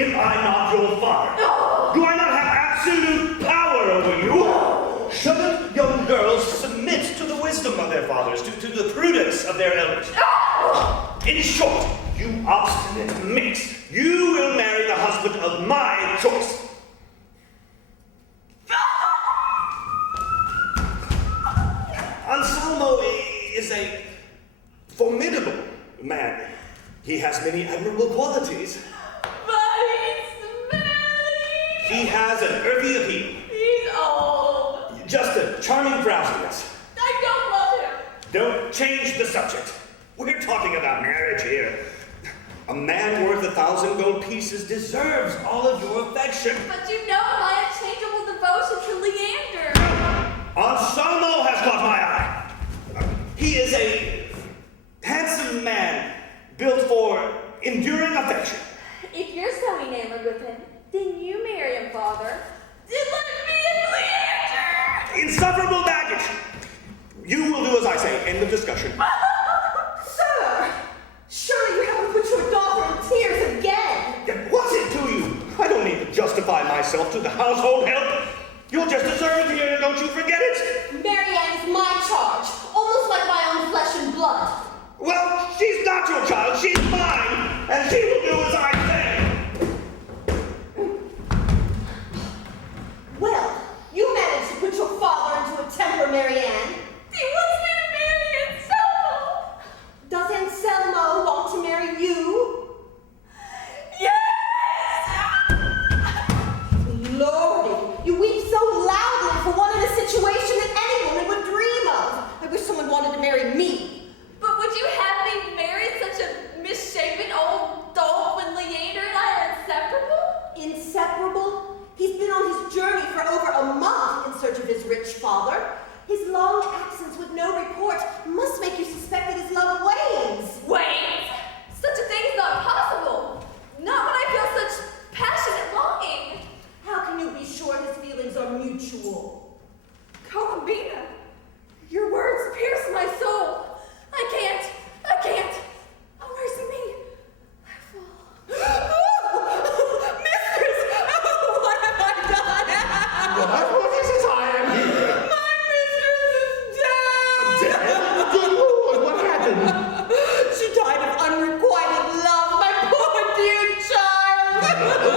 Am I not your father? No. Do I not have absolute power over you? No. Shouldn't young girls submit to the wisdom of their fathers, to the prudence of their elders? No. In short, you obstinate minx, you will marry the husband of my choice. Anselmo is a formidable man. He has many admirable qualities. But he's smelly. He has an earthy appeal. He's old. Just a charming drowsiness. I don't love him. Don't change the subject. We're talking about marriage here. A man worth 1,000 gold pieces deserves all of your affection. But you know my unchangeable devotion to Leander. Anselmo has caught my eye. He is a handsome man built for enduring affection. If you're so enamored with him, then you marry him, Father. Then let me and Leander! Insufferable baggage. You will do as I say. End of discussion. Sir, surely you haven't put your daughter in tears again. What's it to you? I don't need to justify myself to the household help. You'll just deserve it here, don't you forget it. Marianne is my charge, almost like my own flesh and blood. Well, she's not your child, she's mine, and she will do as I say. Well, you managed to put your father into a temper, Marianne. He wants me to marry Anselmo. Does Anselmo want to marry you? Yes! Lordy, you weep so loudly for one in a situation that any woman would dream of. I wish someone wanted to marry me. But would you have me marry such a misshapen old dolt when Leander and I are inseparable? Inseparable? He's been on his journey for over a month in search of his rich father. His long absence with no report must make you suspect that his love wanes. Wait! Such a thing is not possible. Not when I feel such passionate longing. How can you be sure his feelings are mutual? Columbina, your words pierce my soul. I can't. Oh, mercy me. I fall. Mistress! Oh, what have I done? What is it I am here? My mistress is dead! Dead? Good Lord, what happened? She died of unrequited love, my poor dear child.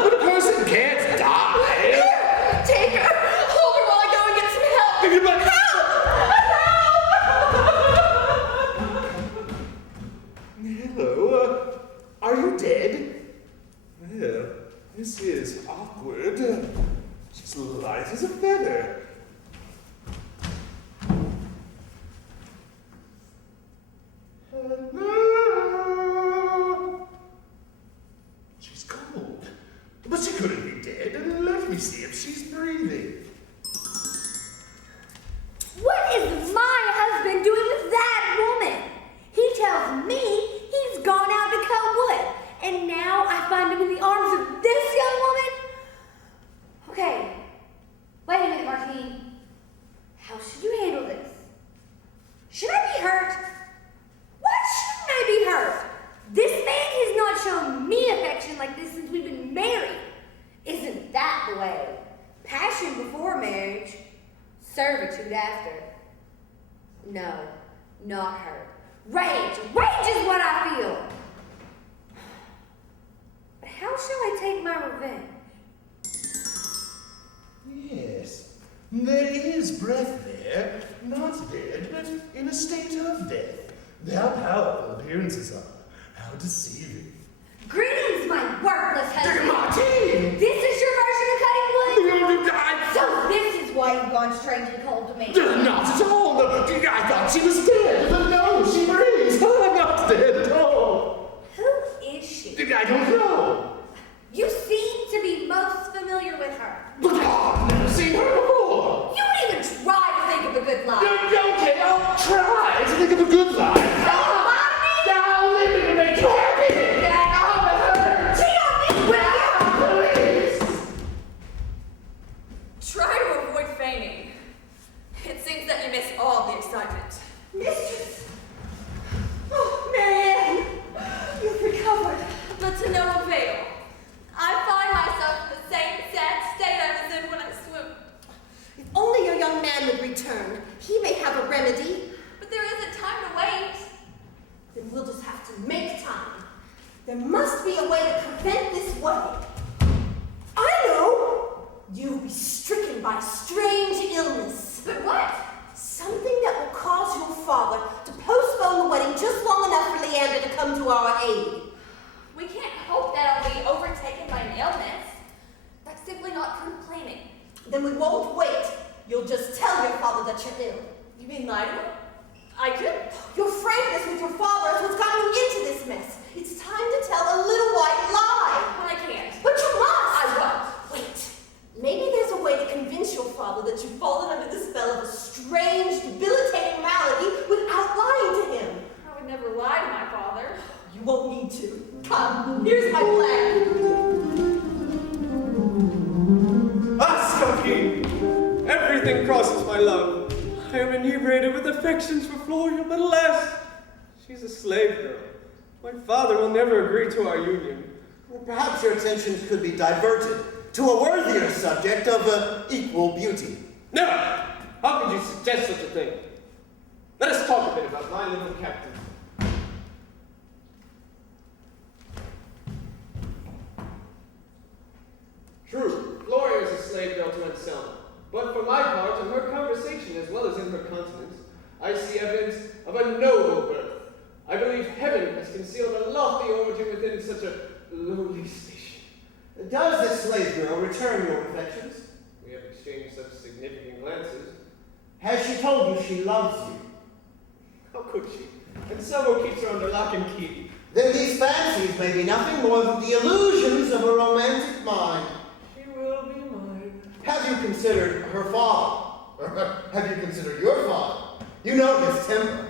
But a person can't die. Here, take her. Hold her while I go and get some help. But hello, are you dead? Well, this is awkward. She's light as a feather. Hello? She's cold, but she couldn't be dead. Let me see if she's breathing. What is my husband doing with that woman? He tells me he's gone out to cut wood, and now I find him in the arms of this young woman? Okay, wait a minute, Martine. How should you handle this? Should I be hurt? Why shouldn't I be hurt? This man has not shown me affection like this since we've been married. Isn't that the way? Passion before marriage, servitude after. No, not her. Rage is what I feel. But how shall I take my revenge? Yes, there is breath there, not dead, but in a state of death. How powerful appearances are, how deceiving. Greetings, my worthless husband. Martine! This is your version of cutting wood? I- So this is why you've gone strangely cold to me. Not at all! I thought she was dead, but no, she breathes. I'm not dead at all. Who is she? I don't know. You seem to be most familiar with her. But I've never seen her before. You wouldn't even try to think of a good lie. Okay, I'll try to think of a good line. Now, let me make you happy. Please. Try to avoid feigning. It seems that you miss all the excitement. Mistress There must be a way to prevent this wedding. I know! You'll be stricken by a strange illness. But what? Something that will cause your father to postpone the wedding just long enough for Leander to come to our aid. We can't hope that I'll be overtaken by an illness. That's simply not prudent planning. Then we won't wait. You'll just tell your father that you're ill. You mean lie to him? I could. Your frankness with your father is what's gotten you into this mess. It's time to tell a little white lie. But I can't. But you must! I won't. Wait. Maybe there's a way to convince your father that you've fallen under the spell of a strange, debilitating malady without lying to him. I would never lie to my father. You won't need to. Come, here's my plan. Skokie! Everything crosses my love. I am inebriated with affections for Floria, but alas, she's a slave girl. My father will never agree to our union. Well, perhaps your attentions could be diverted to a worthier subject of equal beauty. Never! How could you suggest such a thing? Let us talk a bit about my little captive. True, Floria is a slave girl to Anselmo. But for my part, in her conversation as well as in her countenance, I see evidence of a noble birth. I believe heaven has concealed a lofty origin within such a lowly station. Does this slave girl return your affections? We have exchanged such significant glances. Has she told you she loves you? How could she? Anselmo keeps her under lock and key. Then these fancies may be nothing more than the illusions of a romantic mind. She will be mine. Have you considered her father? Have you considered your father? You know his temper.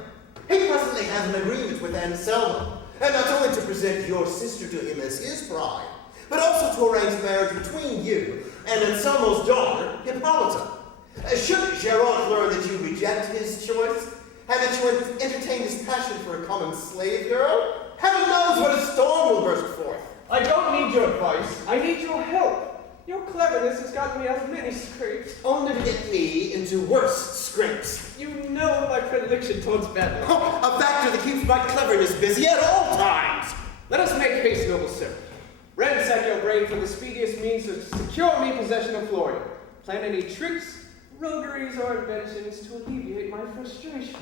He presently has an agreement with Anselmo, and not only to present your sister to him as his bride, but also to arrange marriage between you and Anselmo's daughter, Hippolyta. Should Gerard learn that you reject his choice, and that you entertain his passion for a common slave girl, heaven knows what a storm will burst forth. I don't need your advice. I need your help. Your cleverness has gotten me out of many scrapes. Only to get me into worse scrapes. You know my predilection towards bad luck. A factor that keeps my cleverness busy at all times. Let us make haste, noble sir. Ransack your brain for the speediest means to secure me possession of Floria. Plan any tricks, rogueries, or inventions to alleviate my frustrations.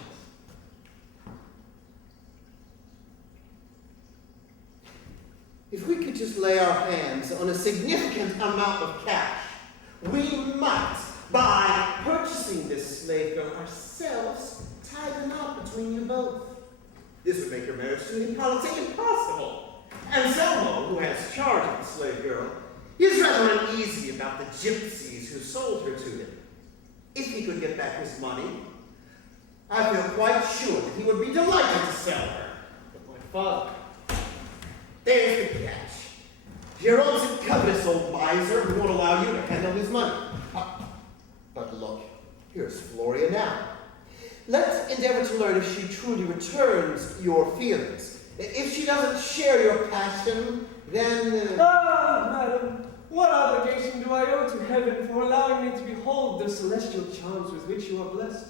If we could just lay our hands on a significant amount of cash, we might, by purchasing this slave girl ourselves, tie the knot between you both. This would make your marriage to Hippolyta impossible. Anselmo, who has charge of the slave girl, is rather uneasy about the gypsies who sold her to him. If he could get back his money, I feel quite sure that he would be delighted to sell her. But my father... There's the catch. Jerome's a covetous old miser who won't allow you to handle his money. But look, here's Floria now. Let's endeavor to learn if she truly returns your feelings. If she doesn't share your passion, then... Ah, madam, what obligation do I owe to heaven for allowing me to behold the celestial charms with which you are blessed?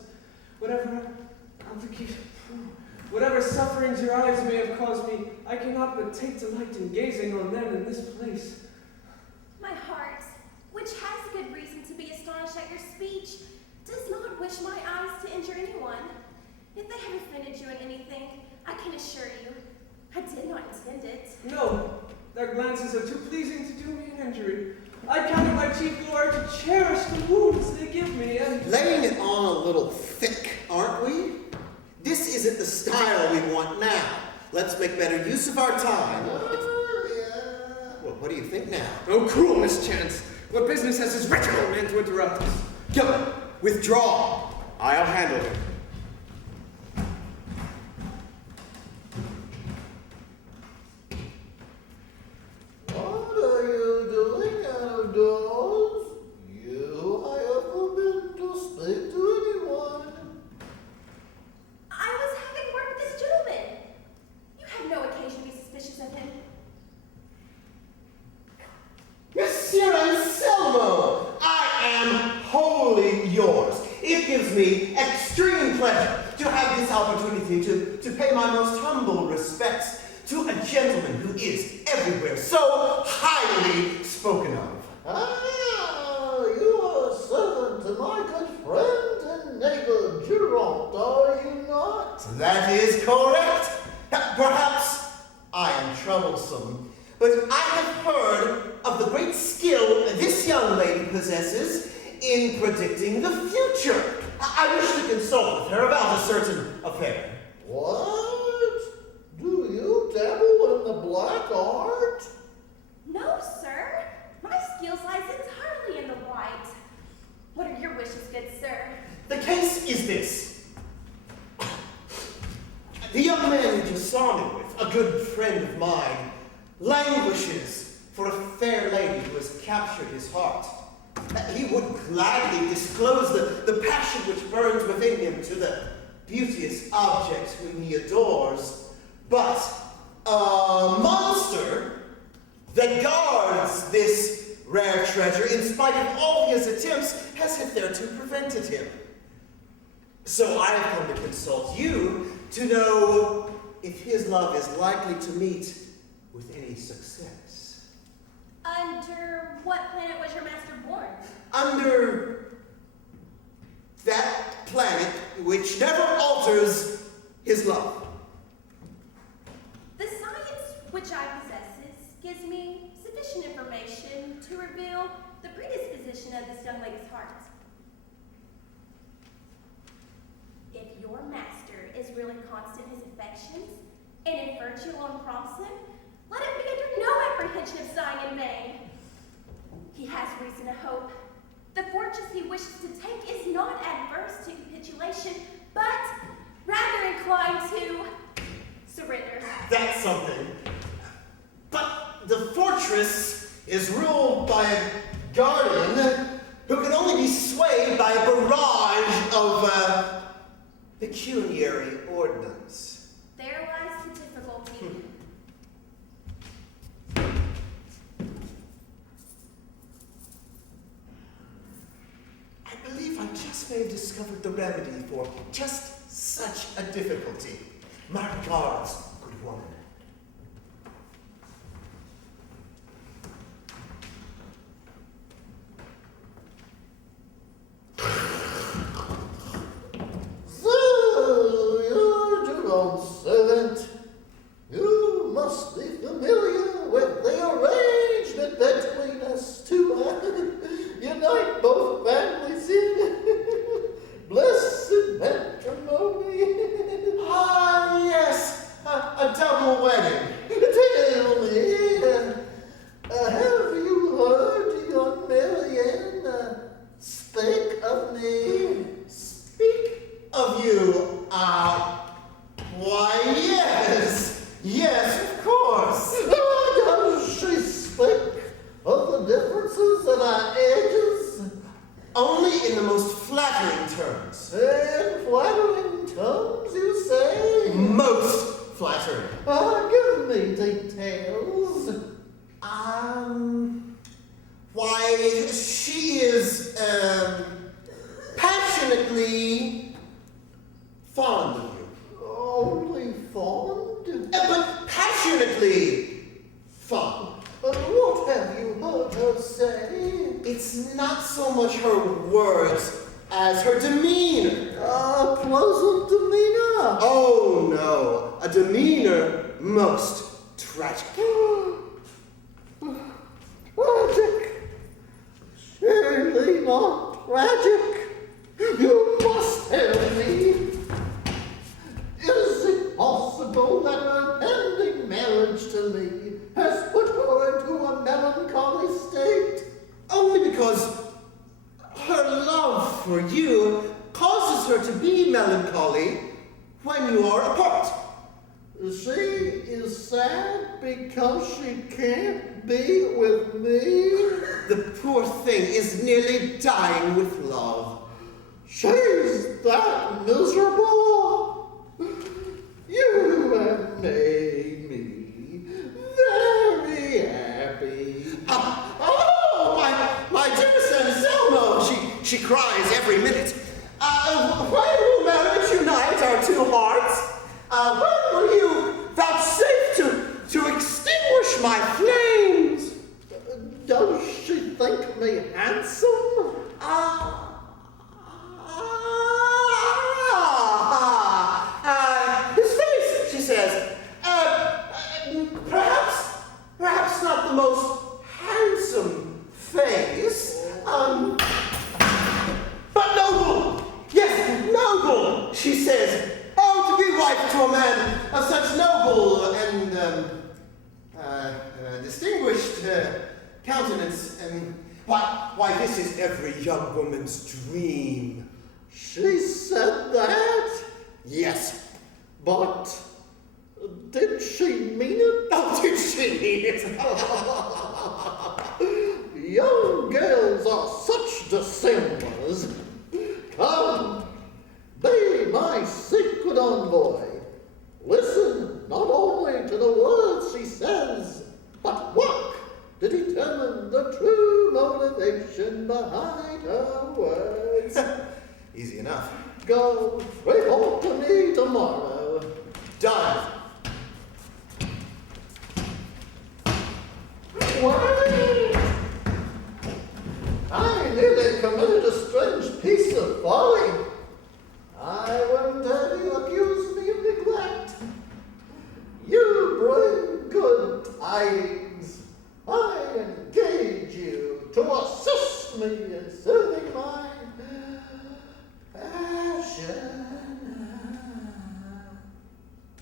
Whatever sufferings your eyes may have caused me, I cannot but take delight in gazing on them in this place. My heart, which has good reason to be astonished at your speech, does not wish my eyes to injure anyone. If they have offended you in anything, I can assure you, I did not intend it. No, their glances are too pleasing to do me an injury. I count it my chief glory to cherish the wounds they give me, and... Laying it on a little thick, aren't we? This isn't the style we want now. Let's make better use of our time. Well, what do you think now? Oh, cruel mischance! What business has this wretched old man to interrupt us? Go, withdraw. I'll handle it. What are you doing out of doors? I have forbidden to speak to anyone. I was having word with this gentleman. You have no occasion to be suspicious of him. Monsieur Anselmo, I am wholly yours. It gives me extreme pleasure to have this opportunity to pay my most humble respects to a gentleman who is highly spoken of. Ah, you are a servant to my good friend and neighbor Geraint, are you not? That is correct. Perhaps I am troublesome, but I have heard of the great skill this young lady possesses in predicting the future. I wish to consult with her about a certain affair. What? Do you dabble in the black art? No, sir. My skills lies entirely in the white. What are your wishes, good sir? The case is this. The young man you just saw me with, a good friend of mine, languishes for a fair lady who has captured his heart. He would gladly disclose the passion which burns within him to the beauteous object whom he adores, but a monster that guards this rare treasure, in spite of all his attempts, has hitherto prevented him. So I have come to consult you to know if his love is likely to meet with any success. Under what planet was your master born? Under that planet which never alters his love. The science which I possess gives me sufficient information to reveal the predisposition of this young lady's heart. If your master is really constant in his affections, and if virtue alone prompts him, let it be under no apprehension of sighing in vain. He has reason to hope. The fortress he wishes to take is not adverse to capitulation, but rather inclined to surrender. That's something. But the fortress is ruled by a guardian who can only be swayed by a barrage of pecuniary ordinance. There lies the difficulty. I believe I just may have discovered the remedy for just such a difficulty. My regards, good woman. So, you're Geraint's servant. You must be familiar with the arrangement between us to unite both families in blessed matrimony. Ah, yes, a double wedding. Tell me, have you heard young Marianne speak of me? Speak of you. Why, yes. Yes, of course. Does she speak of the differences in our ages? Only in the most flattering terms. In flattering terms, you say? Most flattering. Give me details. Why, she is, passionately fond of you. Only fond? But passionately fond. What have you heard her say? It's not so much her words as her demeanor. A pleasant demeanor. Oh no, a demeanor most tragic. Tragic. Surely not tragic. You must tell me. Is it possible that her pending marriage to me has put her into a melancholy state? Only because her love for you causes her to be melancholy when you are apart. She is sad because she can't be with me. The poor thing is nearly dying with love. She's that miserable. You have made me very happy. My dear Anselmo, she cries every minute. When will marriage unite our two hearts? When will you vouchsafe to extinguish my flames? me handsome? His face, she says. Perhaps not the most handsome face. But noble. Yes, noble, she says. Oh, to be wife to a man of such noble and distinguished countenance. Why, this is every young woman's dream. She said that? Yes. But did she mean it? Oh, did she mean it? Young girls are such dissemblers. Come, be my secret envoy. Listen not only to the words she says, but work to determine the true motivation behind her words. Easy enough. Go, report to me tomorrow. Done. Wait! I nearly committed a strange piece of folly. I wouldn't have you accuse me of neglect. You bring good tidings. I engage you to assist me in serving my passion.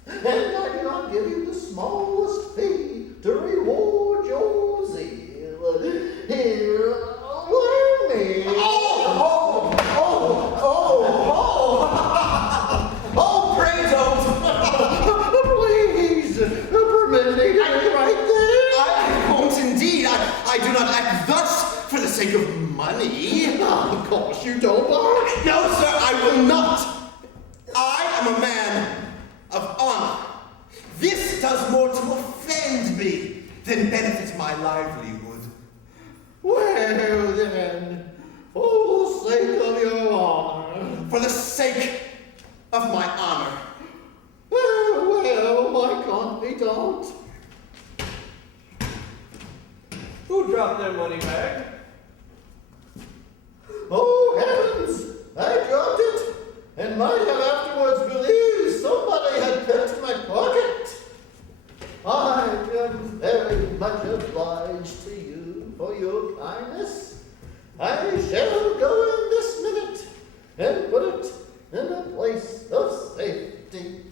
And I do not give you the smallest fee to reward your zeal. Here, learn me. Oh, pray don't. Please, permit me to write this. I won't indeed. I do not act thus for the sake of money. Of course you don't, Mark. No, sir, I will not. I am a man of honor. This does more to offend me than benefit my livelihood. Well then, for the sake of your honor. For the sake of my honor. Well, my confidant. Who dropped their money bag? Oh heavens, I dropped it, and might have afterwards believed somebody had picked my pocket. I am very much obliged to you for your kindness. I shall go in this minute and put it in a place of safety.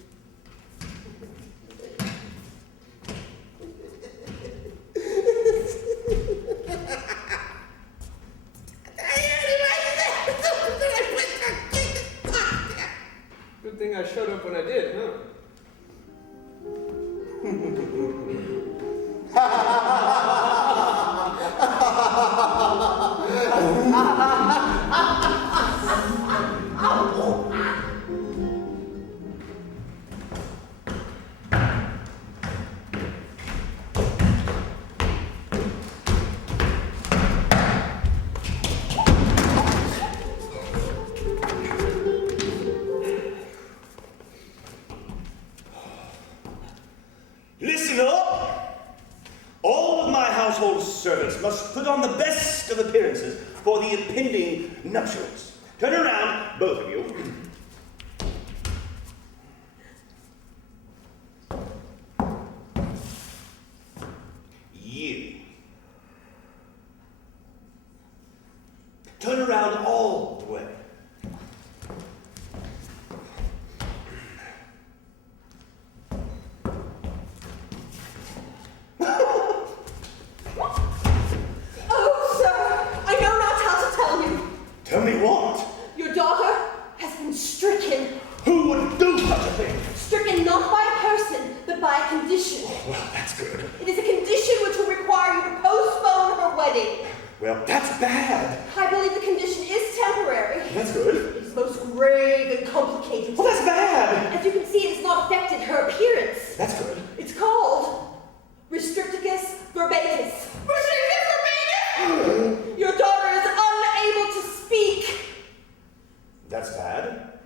Good thing I showed up when I did, huh? Listen up! All of my household servants must put on the best of appearances for the impending nuptials. Turn around, both of you. You. Turn around all the way. Oh, sir, I know not how to tell you. Tell me what? Your daughter has been stricken. Who would do such a thing? Stricken not by a person, but by a condition. Well, that's good. It is a condition which will require you to postpone her wedding. Well, that's bad. I believe the condition is temporary. That's good. It is most grave and complicated. Well, that's bad. As you can see, it has not affected her appearance. That's good. It's called Restricticus verbatis. Restricticus verbatis? Your daughter is unable to speak That's bad.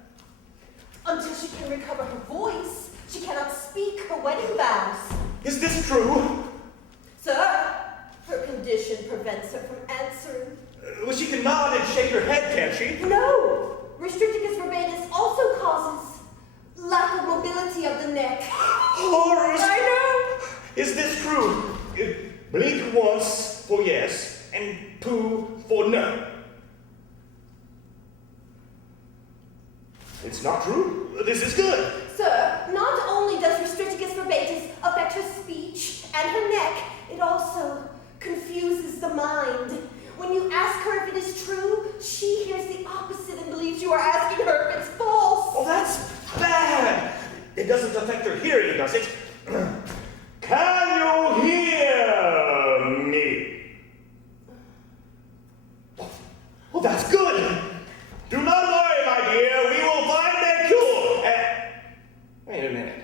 until she can recover her voice. She cannot speak her wedding vows. Is this true? Sir, her condition tradition prevents her from answering. Well, she can nod and shake her head, can't she? No! Restricticus verbatus also causes lack of mobility of the neck. Horrors! I know! Is this true? Blink once for yes, and poo for no. It's not true. This is good. Sir, not only does Restricticus verbatus affect her speech and her neck, it also confuses the mind. When you ask her if it is true, she hears the opposite and believes you are asking her if it's false. Oh, that's bad. It doesn't affect her hearing, does it? Can you hear me? Oh, that's good. Do not worry, my dear. We will find a cure. Wait a minute.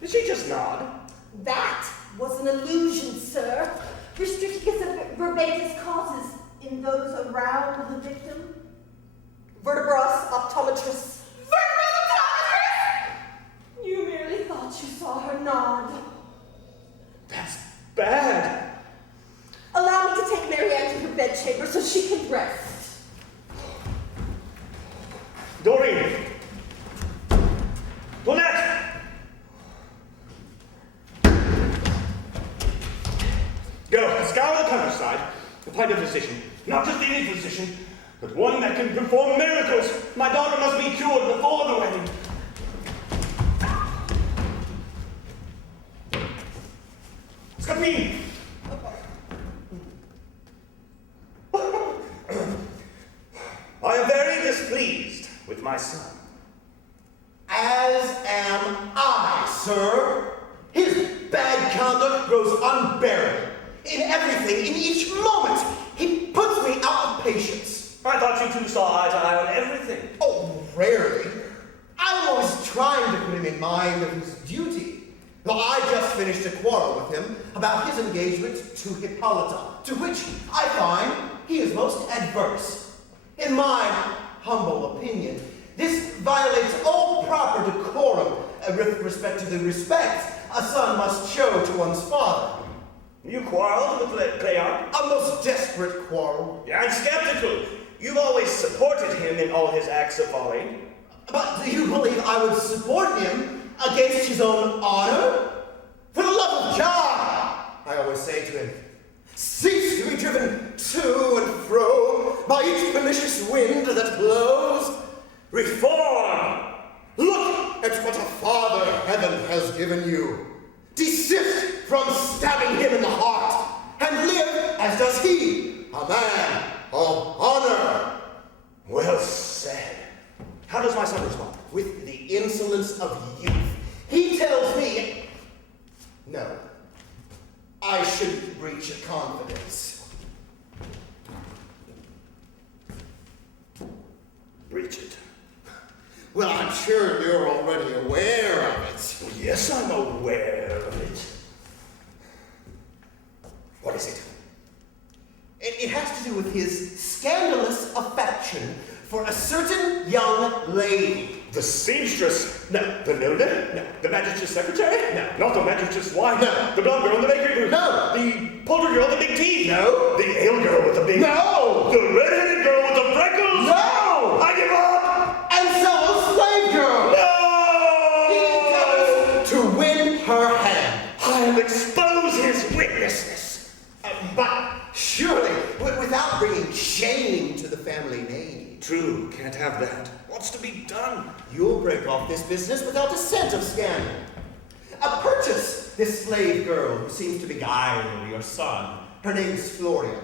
Did she just nod? That was an illusion, sir. Restricticus verbatus causes in those around the victim. Vertebros optometrist. Vertebros optometrist! You merely thought you saw her nod. That's bad. Allow me to take Mary Ann to her bedchamber so she can rest. Doreen. Donette. Go, scour the countryside and find a physician. Not just any physician, but one that can perform miracles. My daughter must be cured before the wedding. Scapine! I am very displeased with my son. As am I, sir. His bad conduct grows unbearable. In everything, in each moment, he puts me out of patience. I thought you two saw eye to eye on everything. Oh, rarely. I'm always trying to put him in mind of his duty. Well, I just finished a quarrel with him about his engagement to Hippolyta, to which I find he is most adverse. In my humble opinion, this violates all proper decorum with respect to the respect a son must show to one's father. You quarreled with Cleon? A most desperate quarrel. Yeah, I'm skeptical. You've always supported him in all his acts of folly. But do you believe I would support him against his own honor? For the love of God, I always say to him, cease to be driven to and fro by each pernicious wind that blows. Reform! Look at what a Father heaven has given you. Desist from stabbing him in the heart, and live as does he, a man of honor. Well said. How does my son respond? With the insolence of youth. He tells me, no, I shouldn't breach a confidence. Breach it. Well, I'm sure you're already aware of it. Yes, I'm aware of it. What is it? It has to do with his scandalous affection for a certain young lady. The seamstress? No. The Nilda? No. The magistrate's secretary? No. Not the magistrate's wife? No. The blonde girl in the bakery booth? No. The poultry girl with the big teeth? No. The ale girl with the big... No. The red-headed girl with the freckles? No. I give up! And so a slave girl. No! He endeavors to win her hand. I'll expose his witnesses. But surely, without bringing shame to the family name. True, can't have that. What's to be done? You'll break off this business without a scent of scandal. Purchase this slave girl who seems to beguile your son. Her name's Florian.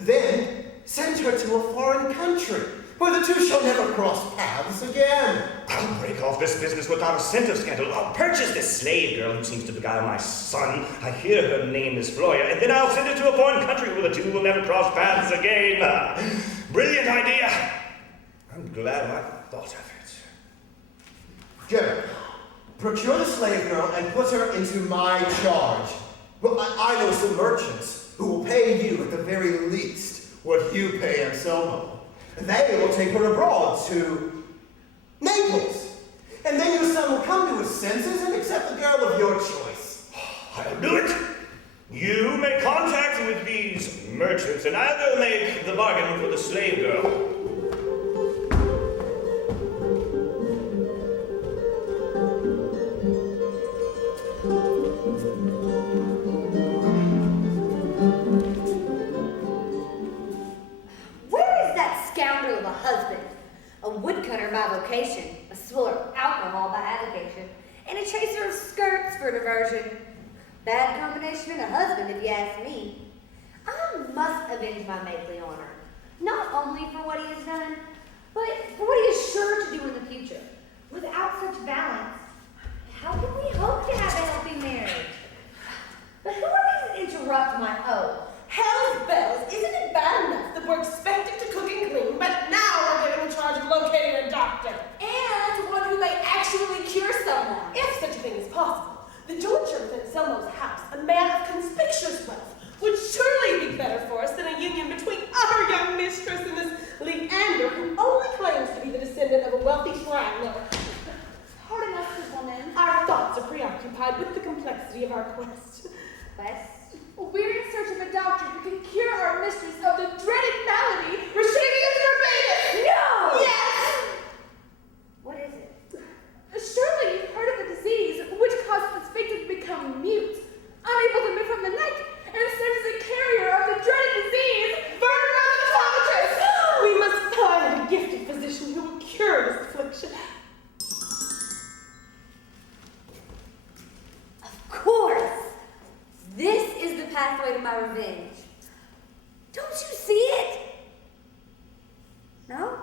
Then send her to a foreign country where the two shall never cross paths again. I'll break off this business without a scent of scandal. I'll purchase this slave girl who seems to beguile my son. I hear her name is Floria, and then I'll send her to a foreign country where the two will never cross paths again. Brilliant idea. I'm glad I thought of it. Go. Procure the slave girl and put her into my charge. Well, I know some merchants who will pay you at the very least what you pay Anselmo. They will take her abroad to Naples. And then your son will come to his senses and accept the girl of your choice. I'll do it. You make contact with these merchants, and I'll go make the bargain for the slave girl. Where is that scoundrel of a husband? A woodcutter by vocation, a swiller of alcohol by avocation, and a chaser of skirts for diversion. Bad combination in a husband, if you ask me. I must avenge my maidly honor, not only for what he has done, but for what he is sure to do in the future. Without such balance, how can we hope to have a healthy marriage? But who are these to interrupt my oath? Hell's bells, isn't it bad enough that we're expected to cook and clean, but now we're given in charge of locating a doctor? And one who may actually cure someone, if such a thing is possible. The Georgia within Selmo's house, a man of conspicuous wealth, would surely be better for us than a union between our young mistress and this Leander, who only claims to be the descendant of a wealthy traveler. Pardon us, good woman. Our thoughts are preoccupied with the complexity of our quest. Quest? We're in search of a doctor who can cure our mistress of the dreaded malady. Restricting verbatim! No! Yes! What is it? Surely you've heard of a disease which causes its victim to become mute, unable to move from the neck, and serves as a carrier of the dreaded disease. Vertebrae! We must find a gifted physician who will cure this affliction. Of course! This is the pathway to my revenge. Don't you see it? No?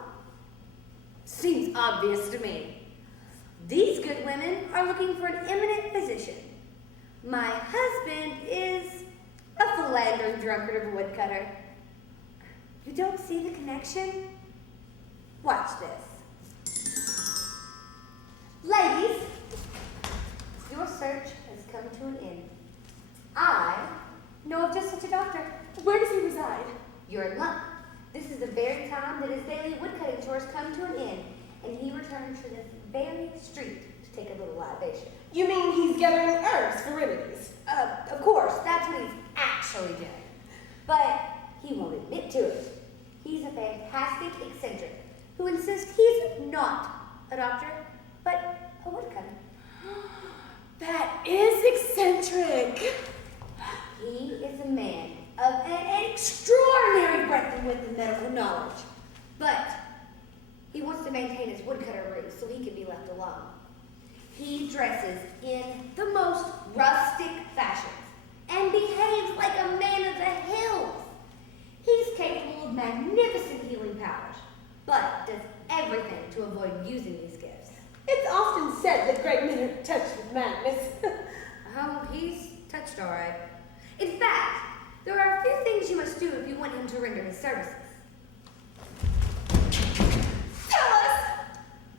Seems obvious to me. These good women are looking for an eminent physician. My husband is a philandering drunkard of a woodcutter. You don't see the connection? Watch this. Ladies, your search has come to an end. I know of just such a doctor. Where does he reside? You're in luck. This is the very time that his daily woodcutting chores come to an end, and he returns to this very street to take a little libation. You mean he's gathering herbs for remedies? Of course, that's what he's actually doing. But he won't admit to it. He's a fantastic eccentric who insists he's not a doctor, but a woodcutter. That is eccentric. He is a man of an extraordinary breadth and width of medical knowledge, but he wants to maintain his woodcutter roots so he can be left alone. He dresses in the most rustic fashions and behaves like a man of the hills. He's capable of magnificent healing powers, but does everything to avoid using these gifts. It's often said that great men are touched with madness. Oh, he's touched all right. In fact, there are a few things you must do if you want him to render his services. Tell us!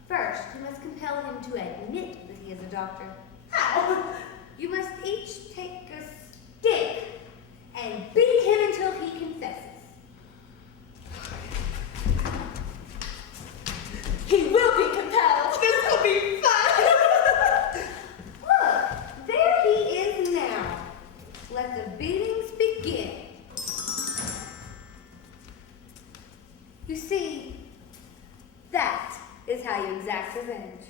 First, you must compel him to admit that he is a doctor. How? You must each take a stick and beat him until he confesses. He will be compelled. This will be fun. Look, there he is now. Let the beatings begin. You see, that is how you exact revenge.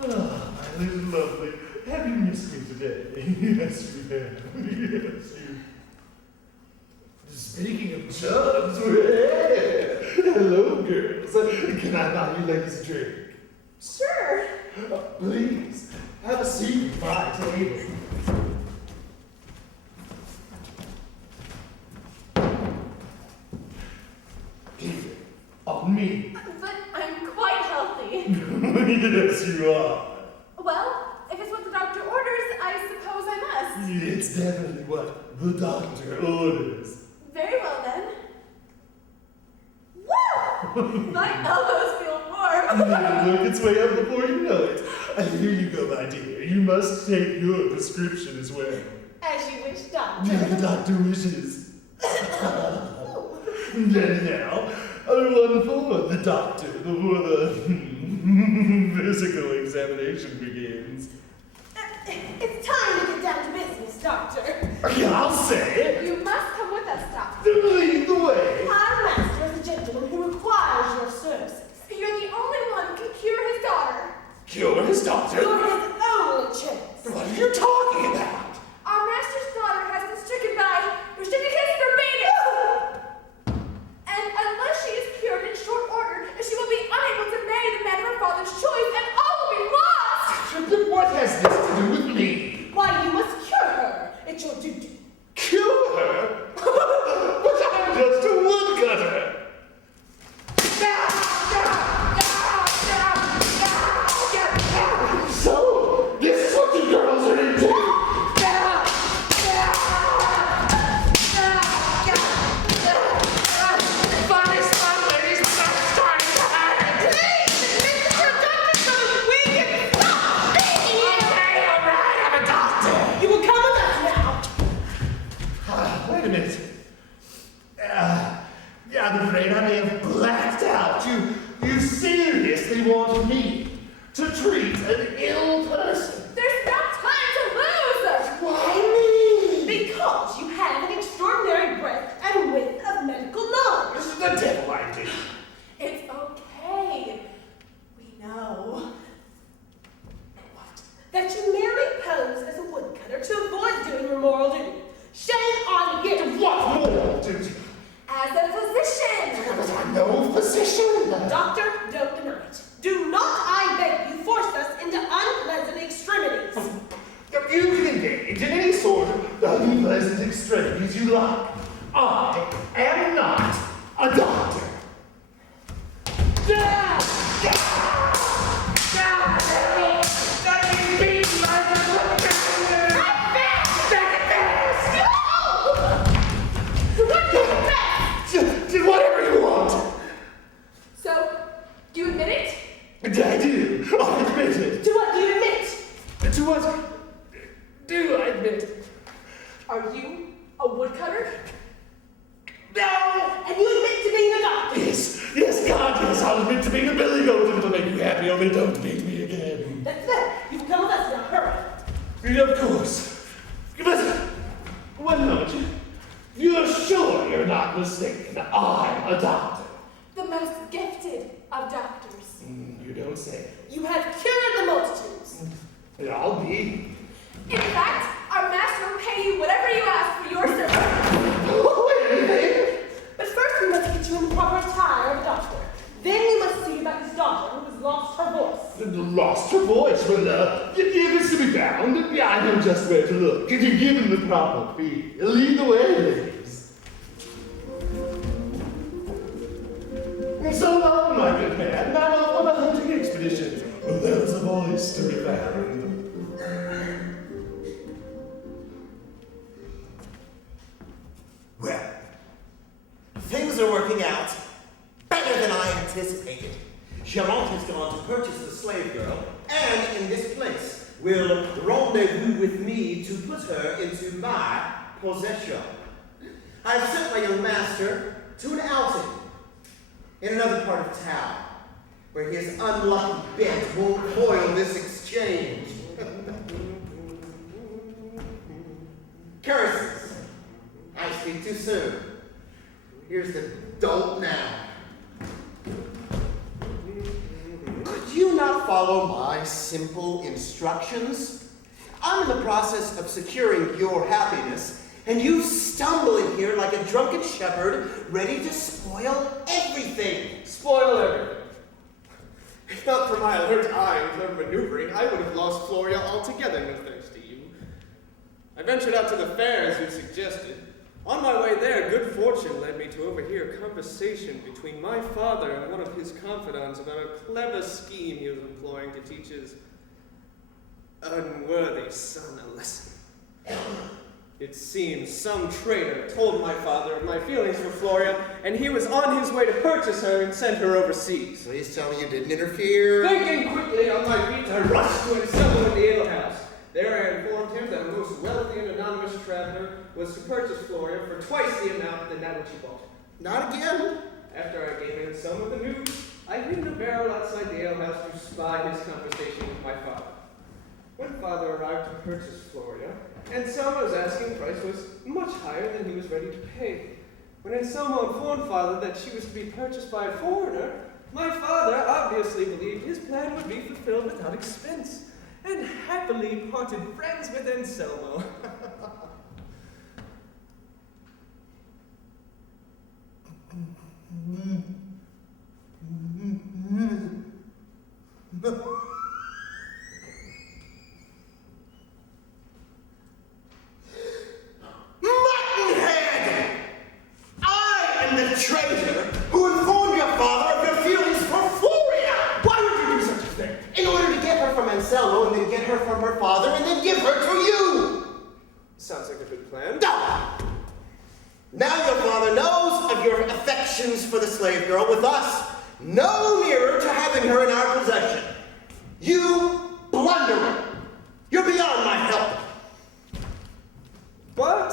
Ah, my little lovely. Have you missed me today? Yes, you have. Yes, you. Speaking of jugs, hello, girls. Can I buy you ladies a drink? Sure. Please, have a seat at my table. Keep it on me. But I'm quite healthy. Yes, you are. Well, if it's what the doctor orders, I suppose I must. It's definitely what the doctor orders. Very well then. Woo! My elbows feel warm. Look, it's way up before you know it. Here you go, my dear. You must take your prescription as well. As you wish, doctor. The doctor wishes. Then now, one for the doctor before the physical examination begins. It's time to get down to business, doctor. has this to do with me? Why, you must cure her. It's your duty. Kill her? But I'm just a woodcutter. So, this is what you girls are into. Funny spot, ladies, but I'm starting to hurt. All right, I'm a doctor. You will come with us now. Wait a minute. I'm afraid I may have blacked out. You seriously want me to treat an ill person? There's no time to lose! Why me? Because you have an extraordinary breadth and width of medical knowledge. This is the devil I do. It's okay. We know. What? That you merely pose as a woodcutter to avoid doing your moral duty. Shame on you! What more duty? As a physician! But I'm no physician. Doctor, don't deny it. Do not, I beg you, force us into unpleasant extremities. You can engage in any sort of unpleasant extremities you like. I am not a doctor. Whatever you want. So, do you admit it? I do. I admit it. To what do you admit? To what do I admit? Are you a woodcutter? No! And you admit to being a doctor? Yes, God, yes, I'll admit to being a billy goat if it'll make you happy, only don't beat me again. That's better. You can come with us now. Hurry. Of course. But, one moment. You're sure you're not mistaken? I'm a doctor. The most gifted of doctors. You don't say. You have cured the multitudes. I'll be. In fact, our master will pay you whatever you ask for your service. Anything? But first we must get you in the proper attire of a doctor. Then you must see about his daughter who has lost her voice. Lost her voice. Well, if it's to be found, I know just where to look. If you give him the proper fee, lead the way, ladies. So long, my good man. Now off on a hunting expedition. Well, there's a voice to be found. Well, things are working out better than I anticipated. Charlotte has gone to purchase the slave girl, and in this place will rendezvous with me to put her into my possession. I've sent my young master to an outing in another part of town, where his unlucky bent won't foil this exchange. Curses! I speak too soon. Here's the dolt now. Could you not follow my simple instructions? I'm in the process of securing your happiness, and you stumble in here like a drunken shepherd, ready to spoil everything. Spoil everything. If not for my alert eye and clever maneuvering, I would have lost Floria altogether, no thanks to you. I ventured out to the fair, as you suggested. On my way there, good fortune led me to overhear a conversation between my father and one of his confidants about a clever scheme he was employing to teach his unworthy son a lesson. It seems some traitor told my father of my feelings for Floria, and he was on his way to purchase her and send her overseas. Please tell me you didn't interfere. Thinking quickly on my feet, I rushed to Anselmo in the alehouse. There I informed him that a most wealthy and anonymous traveler was to purchase Floria for twice the amount than that which he bought. Not again. After I gave Anselmo the news, I hid in a barrel outside the alehouse to spy his conversation with my father. When father arrived to purchase Floria, Anselmo's asking price was much higher than he was ready to pay. When Anselmo informed father that she was to be purchased by a foreigner, my father obviously believed his plan would be fulfilled without expense, and happily parted friends with Anselmo. give her to you. Sounds like a good plan. Now your father knows of your affections for the slave girl. With us no nearer to having her in our possession. You blunderer! You're beyond my help. But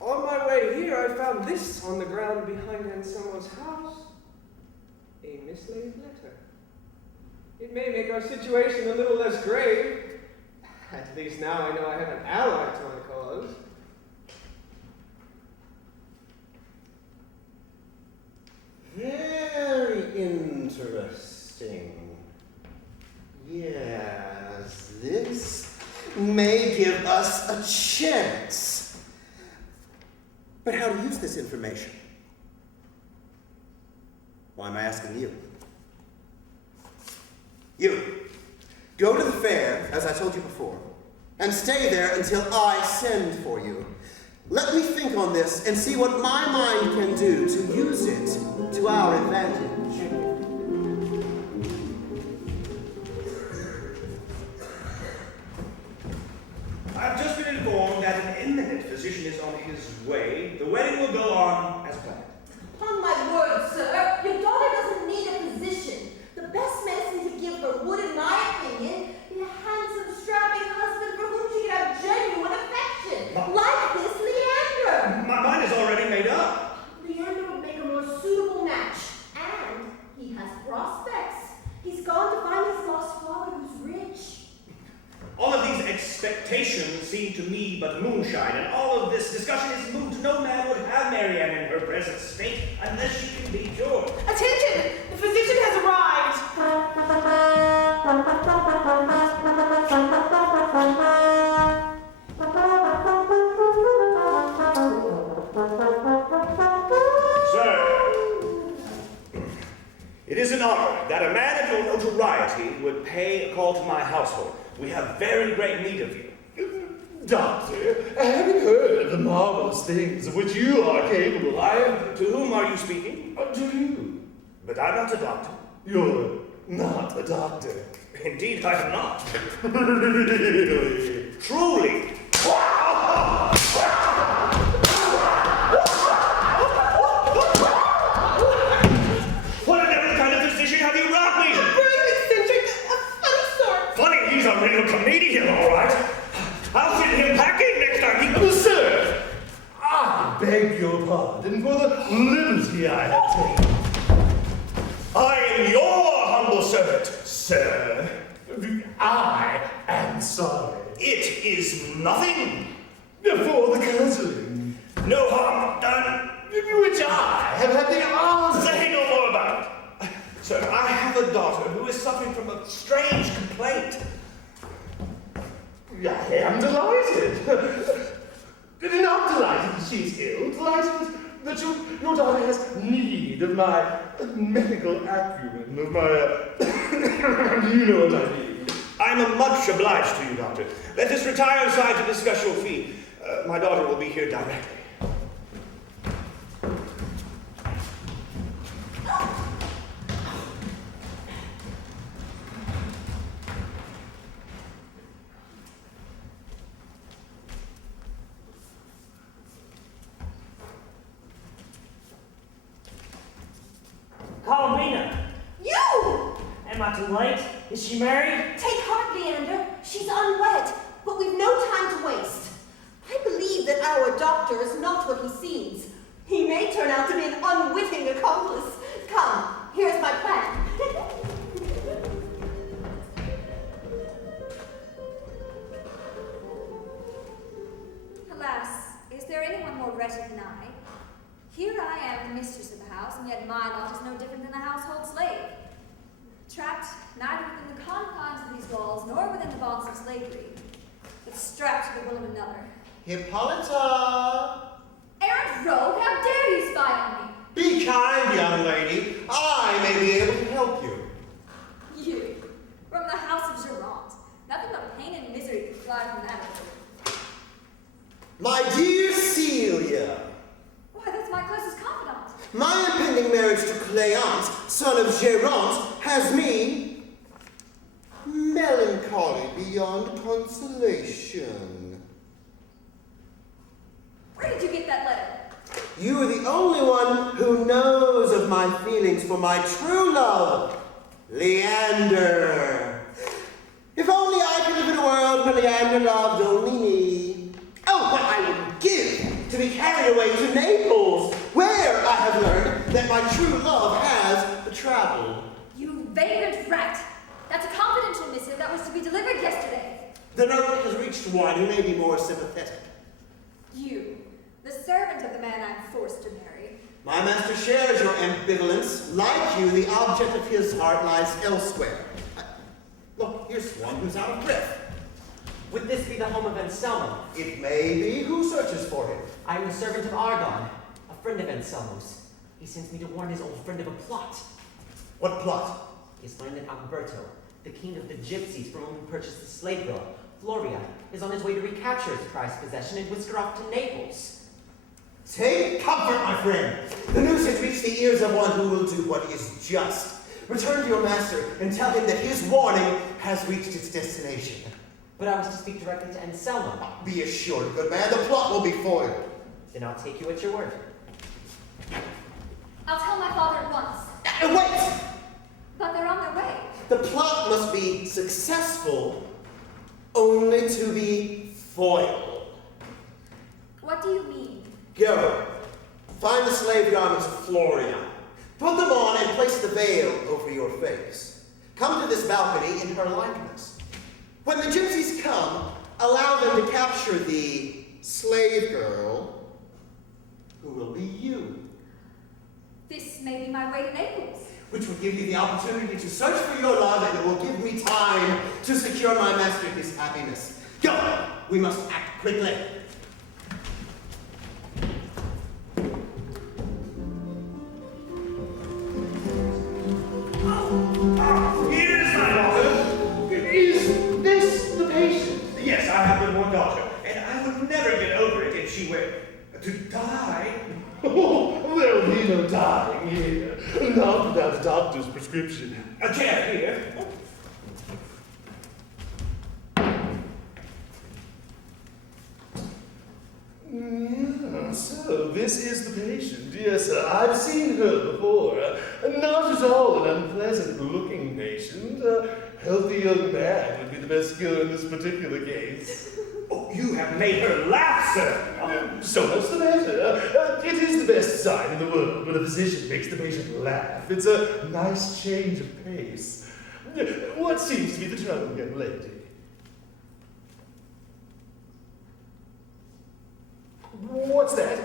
on my way here, I found this on the ground behind Anselmo's house. A mislaid letter. It may make our situation a little less grave. At least now I know I have an ally to my cause. Very interesting. Yes, this may give us a chance. But how to use this information? Why am I asking you? You, go to the fair, as I told you before, and stay there until I send for you. Let me think on this and see what my mind can do to use it to our advantage. I've just been informed that an eminent physician is on his way. The wedding will go on as planned. Upon my word, sir, your daughter doesn't need a physician. The best medicine to give her would, in my opinion, be a handsome, strapping husband for whom she could have genuine affection. Like this Leander. My mind is already made up. Leander would make a more suitable match. And he has prospects. He's gone to find his lost father who's rich. All of these expectations seem to me but moonshine, and all of this discussion is moot. No man would have Marianne in her present state unless she can be cured. Attention! The physician has arrived! Sir, it is an honor that a man of your notoriety would pay a call to my household. We have very great need of you. Doctor, having heard of the marvelous things of which you are capable, To whom are you speaking? To you. But I'm not a doctor. You're not a doctor. Indeed, I am not. Really? Truly. What another kind of physician have you brought me? Very eccentric, a funny sort. Funny, he's a real comedian, all right. I'll send him packing next time he... Sir, I beg your pardon for the liberty I have taken. I am your humble servant, sir. I am sorry. It is nothing. For the counseling, No harm done. which I have had the honor. Say no more about it. Sir, I have a daughter who is suffering from a strange complaint. I am delighted. Not delighted that she's ill, delighted that your daughter has need of my medical acumen, of my, you know what I mean. I'm much obliged to you, Doctor. Let us retire inside to discuss your fee. My daughter will be here directly. Carolina, You! am I too late? Is she married? Take heart, Leander. She's unwed, but we've no time to waste. I believe that our doctor is not what he seems. He may turn out to be an unwitting accomplice. Come, here's my plan. Alas, is there anyone more wretched than I? Here I am, the mistress of the house, and yet my lot is no different than a household slave. Trapped neither within the confines of these walls nor within the bonds of slavery, but strapped to the will of another. Hippolyta! Errant rogue, how dare you spy on me? Be kind, young lady. I may be able to help you. You, from the house of Geronte. Nothing but pain and misery could fly from that over. My dear Celia, Why, that's my closest confidant. my impending marriage to Cléante, son of Geronte, has me melancholy beyond consolation. Where did you get that letter? You are the only one who knows of my feelings for my true love, Leander. If only I could live in a world where Leander loved only me. Oh, what I would give to be carried away to Naples, where I have learned that my true love has traveled. You vagrant rat! That's a confidential missive that was to be delivered yesterday. The note has reached one who may be more sympathetic. You, the servant of the man I'm forced to marry. My master shares your ambivalence. Like you, the object of his heart lies elsewhere. Look, here's one who's out of breath. Would this be the home of Anselmo? It may be. Who searches for him? I am the servant of Argon, a friend of Anselmo's. He sends me to warn his old friend of a plot. What plot? He has learned that Alberto, the king of the gypsies from whom he purchased the slave girl, Floria, is on his way to recapture his prized possession and whisk her off to Naples. Take comfort, my friend. The news has reached the ears of one who will do what is just. Return to your master and tell him that his warning has reached its destination. But I was to speak directly to Anselmo. Be assured, good man, the plot will be foiled. Then I'll take you at your word. I'll tell my father at once. Wait! But they're on their way. The plot must be successful, only to be foiled. What do you mean? Go. Find the slave garments of Floria. Put them on and place the veil over your face. Come to this balcony in her likeness. When the gypsies come, allow them to capture the slave girl, who will be you. This may be my way to Naples. Which will give you the opportunity to search for your love, and it will give me time to secure my master his happiness. Go! We must act quickly. Here's my daughter. Is this the patient? Yes, I have one more daughter, and I would never get over it if she were to die. Oh, there'll be no dying here. Not without a doctor's prescription. A chair here. So, this is the patient. Yes, sir. I've seen her before. Not at all an unpleasant-looking patient. A healthy young man would be the best cure in this particular case. Oh, you have made her laugh, sir. So much the better. It is the best sign in the world when a physician makes the patient laugh. It's a nice change of pace. What seems to be the trouble, young lady? What's that?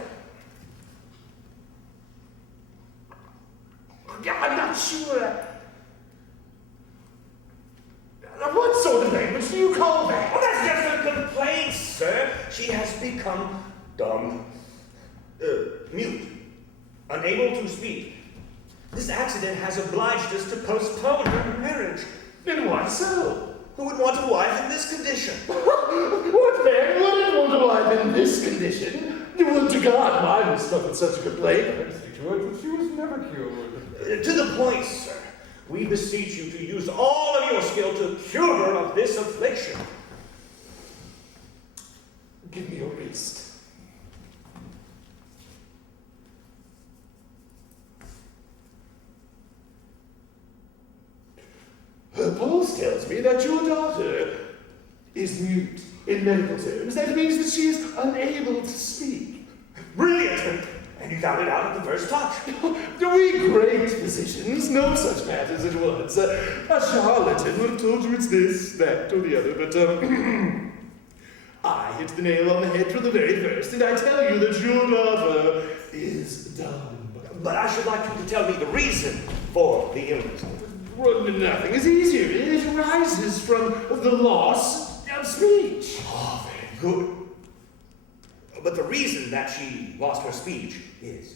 I'm not sure. What sort of language do you call that? Oh, that's just a complaint, sir. She has become dumb. Mute. Unable to speak. This accident has obliged us to postpone her marriage. And why so? Who would want a wife in this condition? What man wouldn't want a wife in this condition? Would to God mine was struck with such a complaint. I see to it that she was never cured. To the point, sir. We beseech you to use all of your skill to cure her of this affliction. Give me your wrist. Her pulse tells me that your daughter is mute. In medical terms, that means that she is unable to speak. Brilliant! And you found it out at the first touch. We great physicians know such matters at once. A charlatan would have told you it's this, that, or the other, but I hit the nail on the head from the very first, and I tell you that your daughter is dumb. But I should like you to tell me the reason for the illness. Well, nothing is easier. It arises from the loss of speech. Oh, very good. But the reason that she lost her speech is...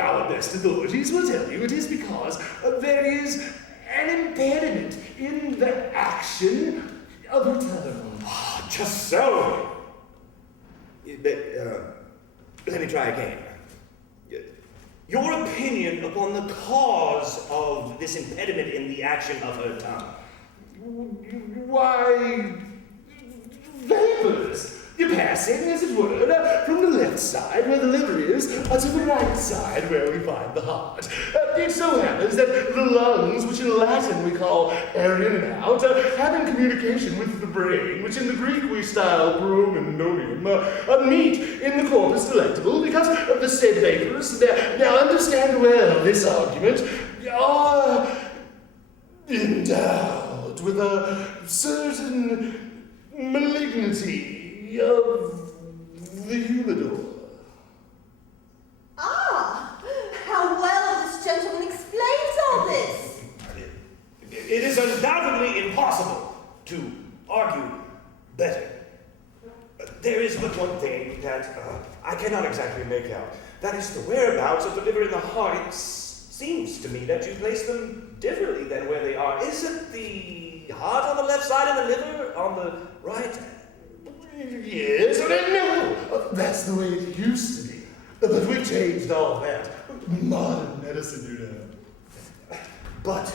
Our best authorities will tell you it is because there is an impediment in the action of her tongue. Oh, just so. Let me try again. Your opinion upon the cause of this impediment in the action of her tongue. why, vapors. You're passing, as it were, from the left side, where the liver is, to the right side, where we find the heart. It so happens that the lungs, which in Latin we call air in and out, have in communication with the brain, which in the Greek we style promenonium, meet in the corpus delectable because of the said vapors. Now understand well this argument, are endowed with a certain malignity of the humidor. Ah, how well this gentleman explains all this. It is undoubtedly impossible to argue better. There is but one thing that I cannot exactly make out. That is the whereabouts of the liver and the heart. It seems to me that you place them differently than where they are. Isn't the heart on the left side and the liver on the right? Yes, no, that's the way it used to be. But we've changed all that. Modern medicine, you know. But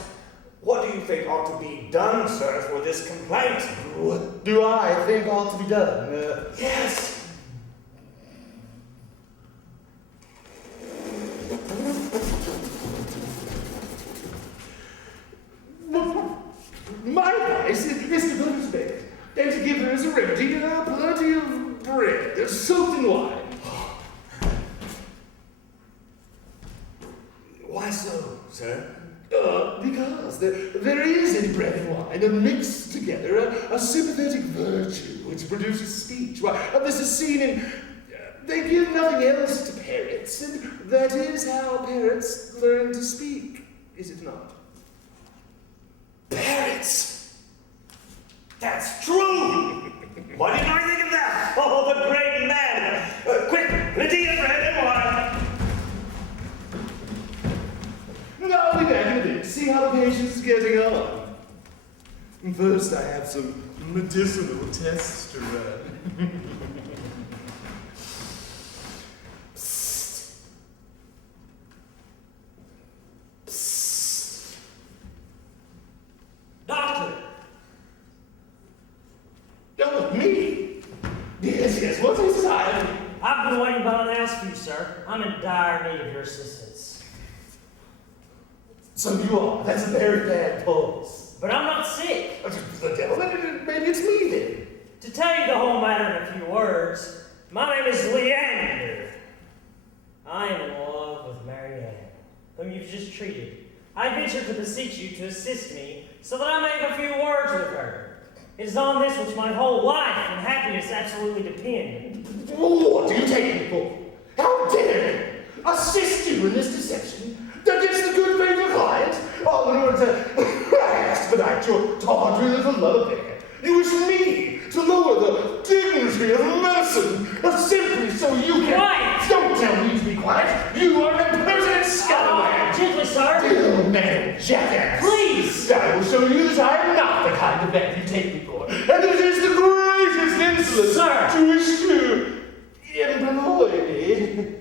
what do you think ought to be done, sir, for this complaint? What do I think ought to be done? Yes. My advice is to go to bed and to give her as a remedy plenty of bread, soaked in wine. Why so, sir? Because there is in bread and wine mixed together a sympathetic virtue which produces speech. Why, this is seen in... they give nothing else to parrots, and that is how parrots learn to speak, is it not? Parrots! That's true! Why didn't I think of that? Oh, the great man! Quick, plenty of bread and wine! I'll be back in a bit. See how the patient's getting on. First, I have some medicinal tests to run. Psst. Psst. Doctor! Oh, me? Yes, what's inside? I've been waiting about an hour for you, sir. I'm in dire need of your assistance. So you are. That's a very bad pose. But I'm not sick. The devil? Maybe it's me then. To tell you the whole matter in a few words, my name is Leander. I am in love with Marianne, whom you've just treated. I venture to beseech you to assist me so that I may have a few words with her. It is on this which my whole life and happiness absolutely depend. What do you take me for? How dare you assist you in this deception against the good faith of client, all in order to expedite your tawdry little love affair? You wish me to lower the dignity of medicine simply so you can... Quiet! Don't tell me to be quiet! You are an impertinent scallywag! Gently, sir! Ill man, jackass! Please! I will show you that I am not the kind of man you take me for, and it is the greatest insolence Sir. to wish to employ me.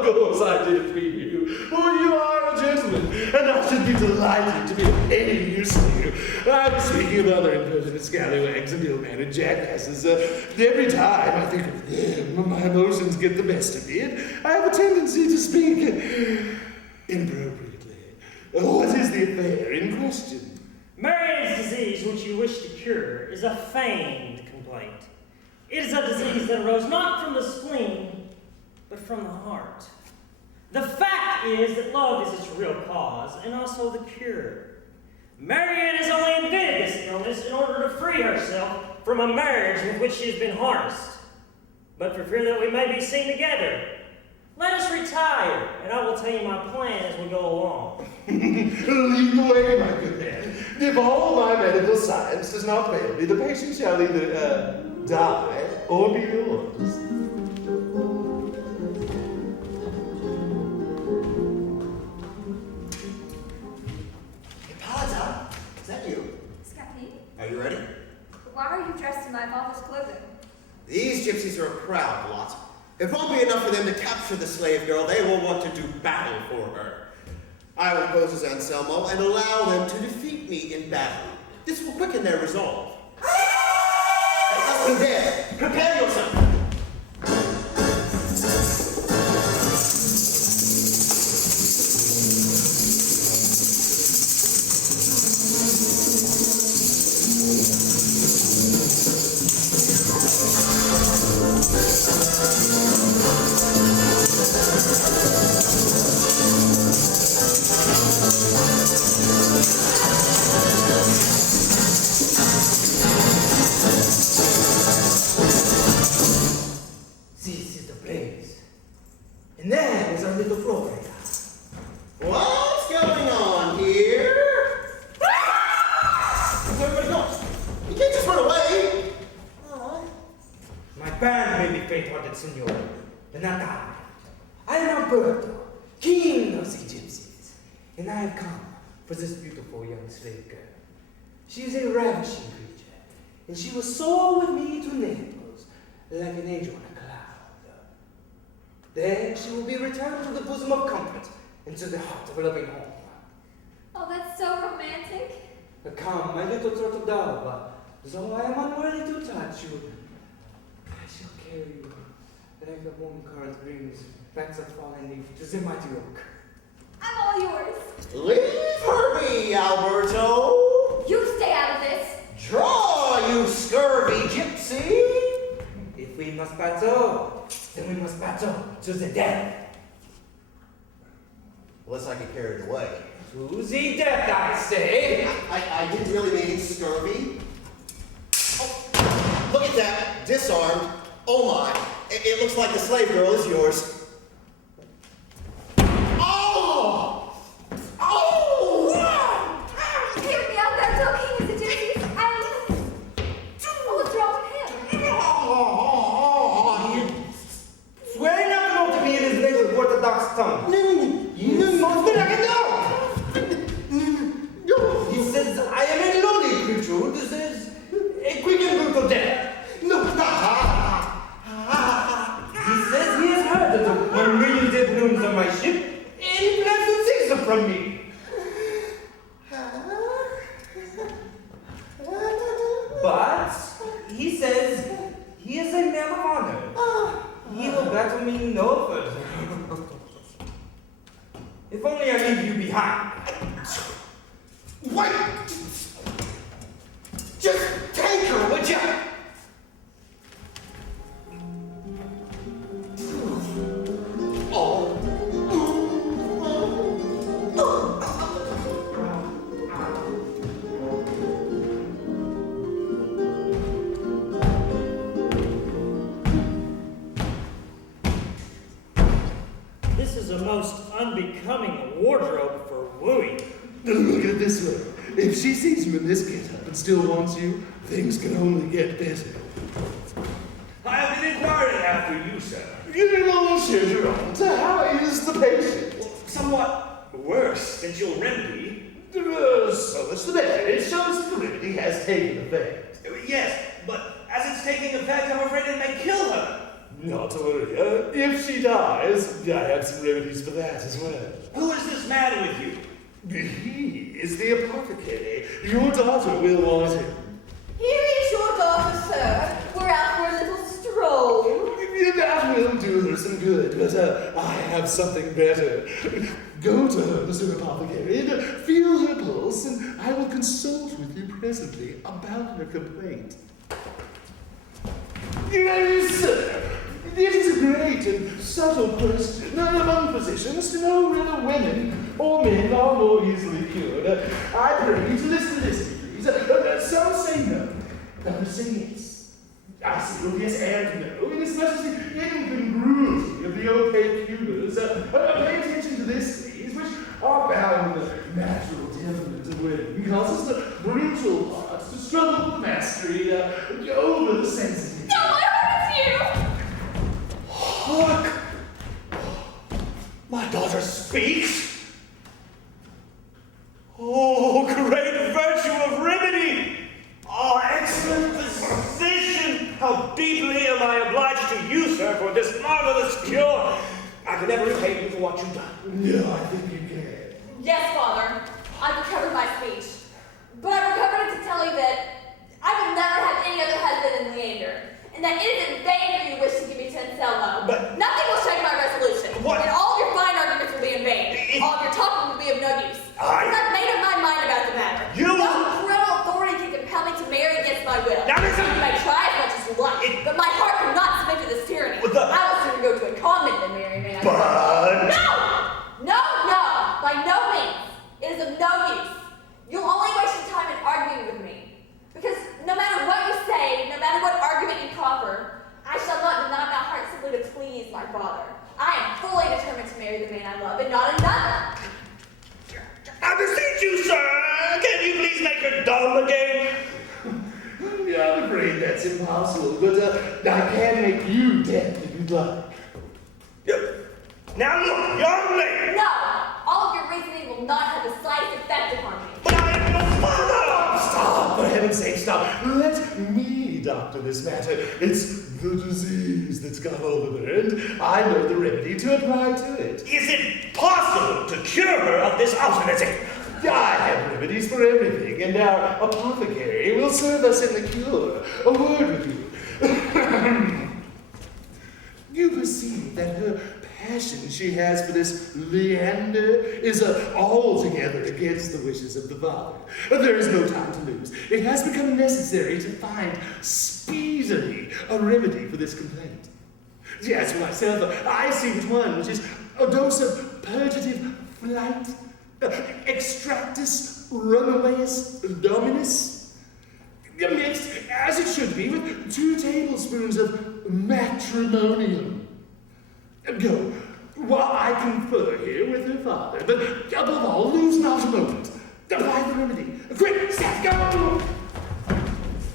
Of course I did treat you, for you are a gentleman, and I should be delighted to be of any use to you. I'm speaking of other impertinent scallywags and ill-mannered jackasses. Every time I think of them, my emotions get the best of me, and I have a tendency to speak inappropriately. What is the affair in question? Marianne's disease, which you wish to cure, is a feigned complaint. It is a disease that arose not from the spleen, but from the heart. The fact is that love is its real cause, and also the cure. Marianne has only invented this illness in order to free herself from a marriage with which she has been harnessed. But for fear that we may be seen together, let us retire, and I will tell you my plan as we go along. Lead the way, my good man. If all my medical science does not fail me, the patient shall either die or be yours. Hippolyta, is that you? Scappy, Are you ready? why are you dressed in my father's clothing? These gypsies are a proud lot. It won't be enough for them to capture the slave girl. They will want to do battle for her. I will pose as Anselmo and allow them to defeat me in battle. This will quicken their resolve. Prepare yourself! This is the place. And there is our little Floria. What's going on here? Where's everybody going? You can't just run away! Aw. My band may be faint-hearted, senor, but not I. I am Alberto, king of the gypsies, and I have come for this beautiful young slave girl. She is a ravishing creature, and she will soar with me to Naples like an angel on a cloud. There she will be returned to the bosom of comfort and to the heart of a loving home. Oh, that's so romantic. But come, my little turtle dove, though I am unworthy to touch you, I shall carry you like the warm current brings back the fallen leaf to the mighty oak. I'm all yours. Leave her be, Alberto! You stay out of this. Draw, you scurvy gypsy! If we must battle, then we must battle to the death. Unless I get carried away. To the death, I say! I didn't really mean scurvy. Oh, look at that, disarmed. Oh my, it looks like the slave girl is yours. Oh! Oh! Give me Alberto, king of the gypsies, and what's wrong with him? Swear not to know to me in his native Orthodox tongue. He says, I am a lonely creature. This is a quick and brutal death. No, He says he has heard of the 1 million dead balloons on my ship, and he plans to seize them from me. But he says he is a man of honor. He will battle me no further. If only I leave you behind. Wait! Just take her, would ya? Oh. This is a most unbecoming wardrobe for wooing. Look at it this way. If she sees you in this getup and still wants you, things can only get better. I have been inquiring after you, sir. Monsieur Durand, how is the patient? Somewhat worse since your remedy. So much the better. It shows that the remedy has taken effect. Yes, but as it's taking effect, I'm afraid it may kill her. Not to worry. If she dies, I have some remedies for that as well. Who is this man with you? He is the apothecary. Your daughter will want him. Here is your daughter, sir. We're out for a little stroll. That will do her some good, but I have something better. Go to her, Mr. Apothecary, and feel her pulse, and I will consult with you presently about her complaint. Yes, sir. It is a great and subtle question among physicians to know whether women or men are more easily cured. I pray you to listen to this, please. Some say no, others say yes. I say both yes and no, inasmuch as the incongruity of the opaque humors. Pay attention to this, please, which are found in the natural temperament of women, causes the brutal parts to struggle with mastery over the sensitive. No, my heart is you! Look! My daughter speaks! Oh, great virtue of remedy! Oh, excellent physician! How deeply am I obliged to you, sir, for this marvelous cure! I can never repay you for what you've done. No, I think you can. Yes, Father. I've recovered my speech. But I've recovered it to tell you that I will never have any other husband than Leander. And that it is in vain for you wish to give me to Anselmo. But- nothing will shake my resolution. What? And all of your fine arguments will be in vain. All of your talking will be of no use. I- Because I've made up my mind about the matter. You- No parental authority can compel me to marry against my will. Now listen- You may try as much as you like, but my heart cannot submit to this tyranny. What the- I will sooner go to a convent than marry a man. But- No, by no means. It is of no use. You'll only waste your time in arguing with me. Because no matter what you say, no matter what argument you proffer, I shall not deny my heart simply to please my father. I am fully determined to marry the man I love and not another. I beseech you, sir, can you please make her dumb again? Yeah, I'm afraid that's impossible, but I can make you deaf if you'd like. Now look, young lady. No, all of your reasoning will not have the slightest effect upon me. But I am your father. Stop, for heaven's sake, stop. Let me doctor this matter. It's the disease that's got hold of her, and I know the remedy to apply to it. Is it possible to cure her of this obstinacy? I have remedies for everything, and our apothecary will serve us in the cure. A word with you. You perceive that her passion she has for this Leander is altogether against the wishes of the father. There is no time to lose. It has become necessary to find speedily a remedy for this complaint. Yes, myself, I see which one, which is a dose of purgative flight, extractus runawayus dominus, mixed, as it should be, with 2 tablespoons of matrimonium. Go, while I confer here with her father, but above all, lose not a moment. Apply the remedy. Quick, Seth, go!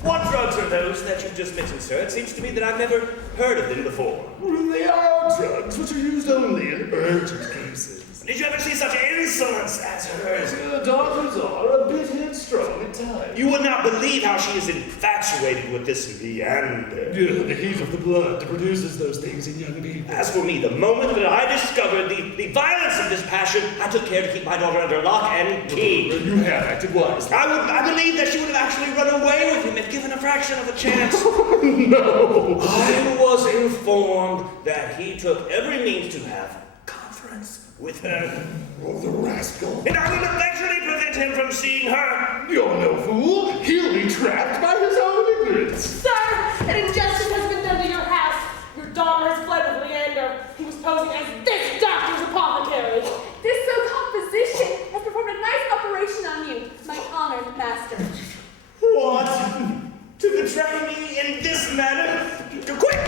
What drugs are those that you just mentioned, sir? It seems to me that I've never heard of them before. They are drugs which are used only in urgent cases. Did you ever see such insolence as hers? Your daughters are a bit headstrong at times. You would not believe how she is infatuated with this Leander. The heat of the blood produces those things in young people. As for me, the moment that I discovered the violence of this passion, I took care to keep my daughter under lock and key. You have acted wisely. I believe that she would have actually run away with him if given a fraction of a chance. No! I was informed that he took every means to have conference with her. Oh, the rascal. And I will eventually prevent him from seeing her. You're no fool. He'll be trapped by his own ignorance. Sir, an injustice has been done to your house. Your daughter has fled with Leander. He was posing as this doctor's apothecary. This so-called physician has performed a nice operation on you, my honored master. What? To betray me in this manner? Quick!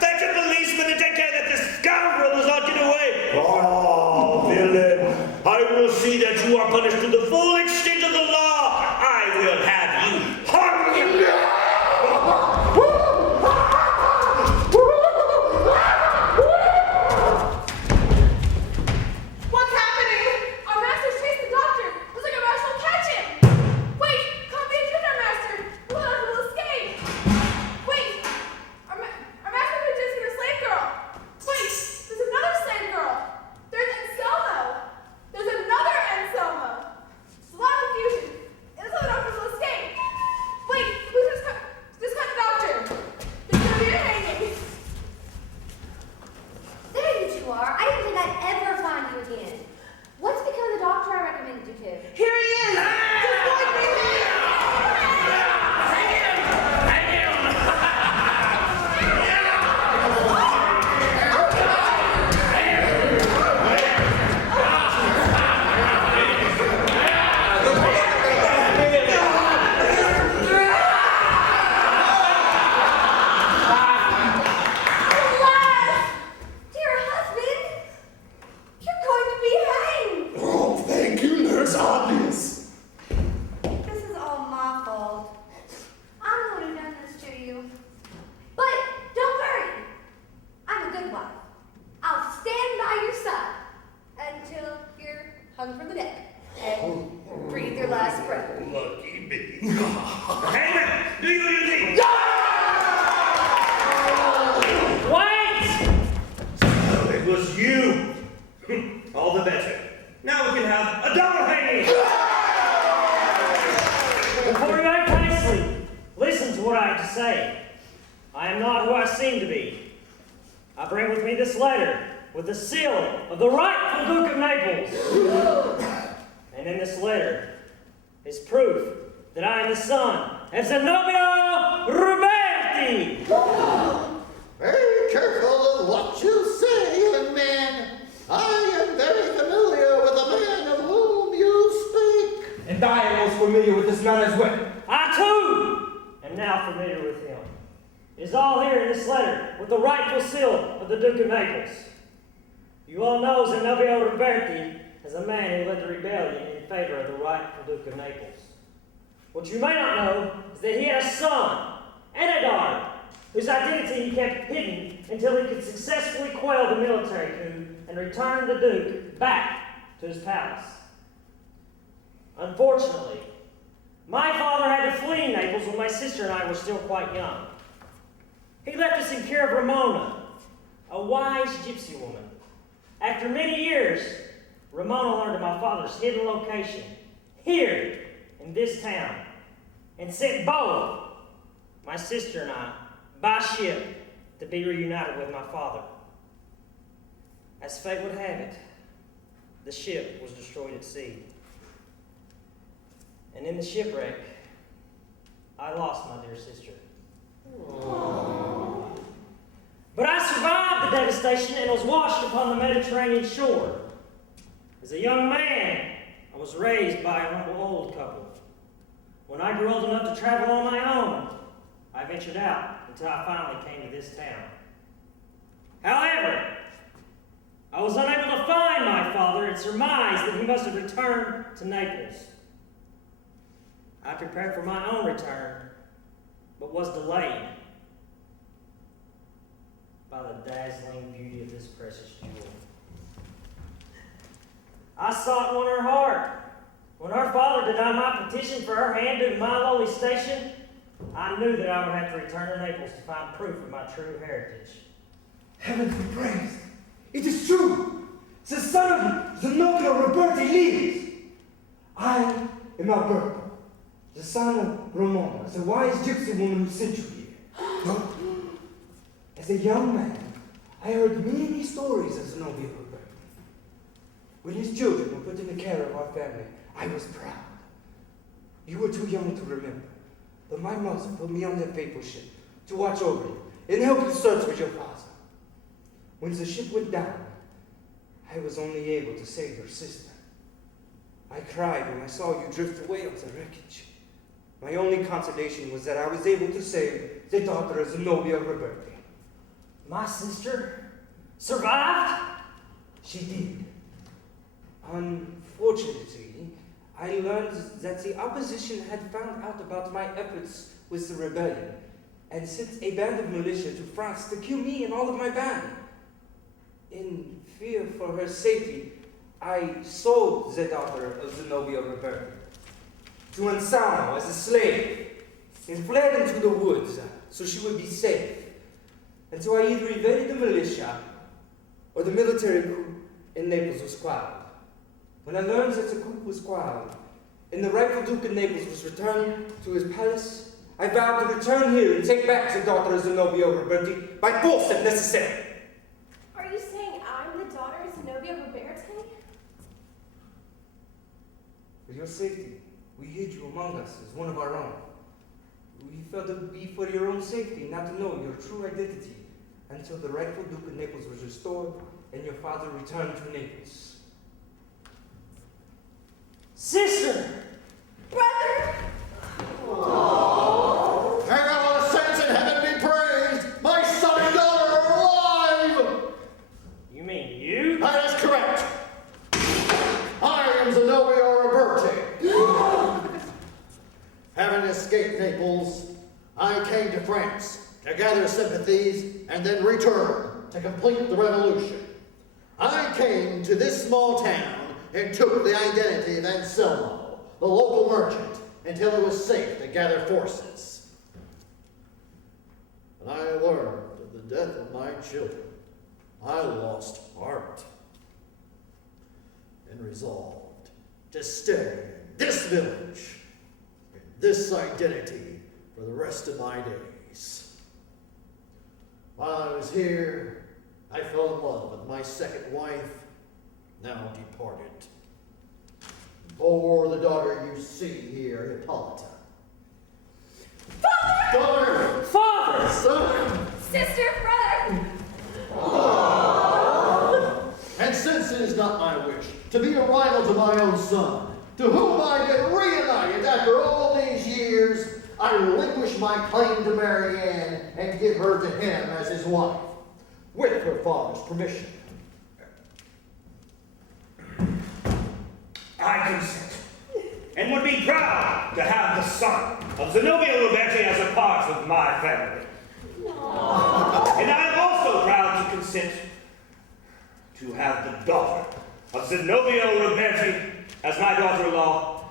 Fetch a policeman and take care that this scoundrel does not get away! Oh, villain! I will see that you are punished to the full extent of the law! I will have you hung! What's happening? Our master's chased the doctor. Looks like our master will catch him. Wait, can't be a intruder, master. We'll have a little escape. Wait, I have to say. I am not who I seem to be. I bring with me this letter with the seal of the rightful Duke of Naples. And in this letter is proof that I am the son of Zenobia Roberti. Very careful of what you say, young man. I am very familiar with the man of whom you speak. And I am most familiar with this man as well. I too am now familiar with him. It is all here in this letter with the rightful seal of the Duke of Naples. You all know Zenobia Roberti as a man who led the rebellion in favor of the rightful Duke of Naples. What you may not know is that he had a son and a daughter whose identity he kept hidden until he could successfully quell the military coup and return the Duke back to his palace. Unfortunately, my father had to flee Naples when my sister and I were still quite young. He left us in care of Ramona, a wise gypsy woman. After many years, Ramona learned of my father's hidden location, here in this town, and sent both my sister and I by ship to be reunited with my father. As fate would have it, the ship was destroyed at sea. And in the shipwreck, I lost my dear sister. Aww. But I survived the devastation and was washed upon the Mediterranean shore. As a young man, I was raised by an old couple. When I grew old enough to travel on my own, I ventured out until I finally came to this town. However, I was unable to find my father and surmised that he must have returned to Naples. I prepared for my own return, but was delayed by the dazzling beauty of this precious jewel. I sought and won her heart. When her father denied my petition for her hand due to my lowly station, I knew that I would have to return to Naples to find proof of my true heritage. Heaven be praised. It is true. The son of Zenobia Roberti lives. I am Alberto, the son of Ramona, the wise gypsy woman who sent you here. As a young man, I heard many stories of Zenobia Roberti. When his children were put in the care of our family, I was proud. You were too young to remember, but my mother put me on that faithful ship to watch over you and help you search for your father. When the ship went down, I was only able to save your sister. I cried when I saw you drift away on the wreckage. My only consolation was that I was able to save the daughter of Zenobia Roberti. My sister survived? She did. Unfortunately, I learned that the opposition had found out about my efforts with the rebellion and sent a band of militia to France to kill me and all of my band. In fear for her safety, I sold the daughter of Zenobia Roberti to Anselmo as a slave and fled into the woods so she would be safe. And so I either evaded the militia or the military coup in Naples was quelled. When I learned that the coup was quelled and the rightful Duke of Naples was returned to his palace, I vowed to return here and take back the daughter of Zenobia Roberti by force if necessary. Are you saying I'm the daughter of Zenobia Roberti? For your safety, we hid you among us as one of our own. We felt it would be for your own safety not to know your true identity until the rightful Duke of Naples was restored and your father returned to Naples. Sister! Brother! Aww. Hang on, all the saints in heaven be praised! My son and daughter are alive! You mean you? That is correct. I am Zenobia Roberti. Having escaped Naples, I came to France to gather sympathies and then return to complete the revolution. I came to this small town and took the identity of Anselmo, the local merchant, until it was safe to gather forces. And I learned of the death of my children. I lost heart and resolved to stay in this village, in this identity, for for the rest of my days. While I was here, I fell in love with my second wife, now departed. Bore the daughter you see here, Hippolyta. Daughter! Father! Son! Sister, brother. And since it is not my wish to be a rival to my own son, to whom I get reunited after all these years, I relinquish my claim to Marianne and give her to him as his wife, with her father's permission. I consent, and would be proud to have the son of Zenobia Roberti as a part of my family. And I am also proud to consent to have the daughter of Zenobia Roberti as my daughter-in-law,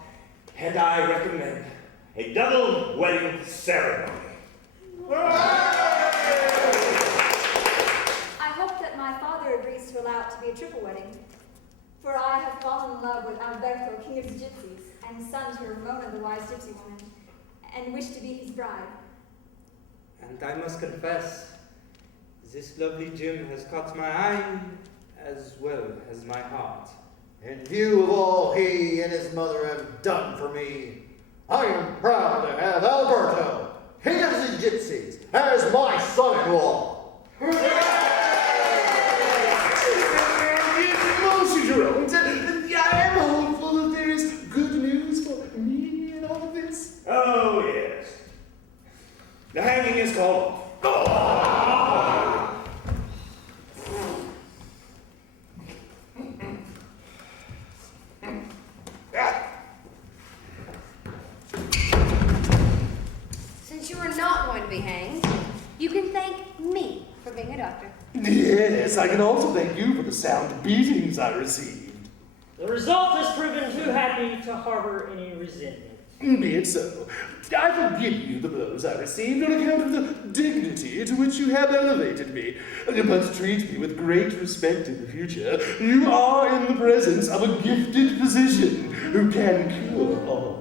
and I recommend a double wedding ceremony. I hope that my father agrees to allow it to be a triple wedding. For I have fallen in love with Alberto, king of the gypsies, and son to Ramona, the wise gypsy woman, and wish to be his bride. And I must confess, this lovely gem has caught my eye as well as my heart. In view of all he and his mother have done for me, I am proud to have Alberto, king of the gypsies, as my son-in-law. Monsieur Jerome, I am hopeful that there is good news for me in all of this. Oh, yes. The hanging is called. Since you are not going to be hanged, you can thank me for being a doctor. Yes, I can also thank you for the sound beatings I received. The result has proven too happy to harbor any resentment. Be it so. I forgive you the blows I received on account of the dignity to which you have elevated me. But treat me with great respect in the future. You are in the presence of a gifted physician who can cure all.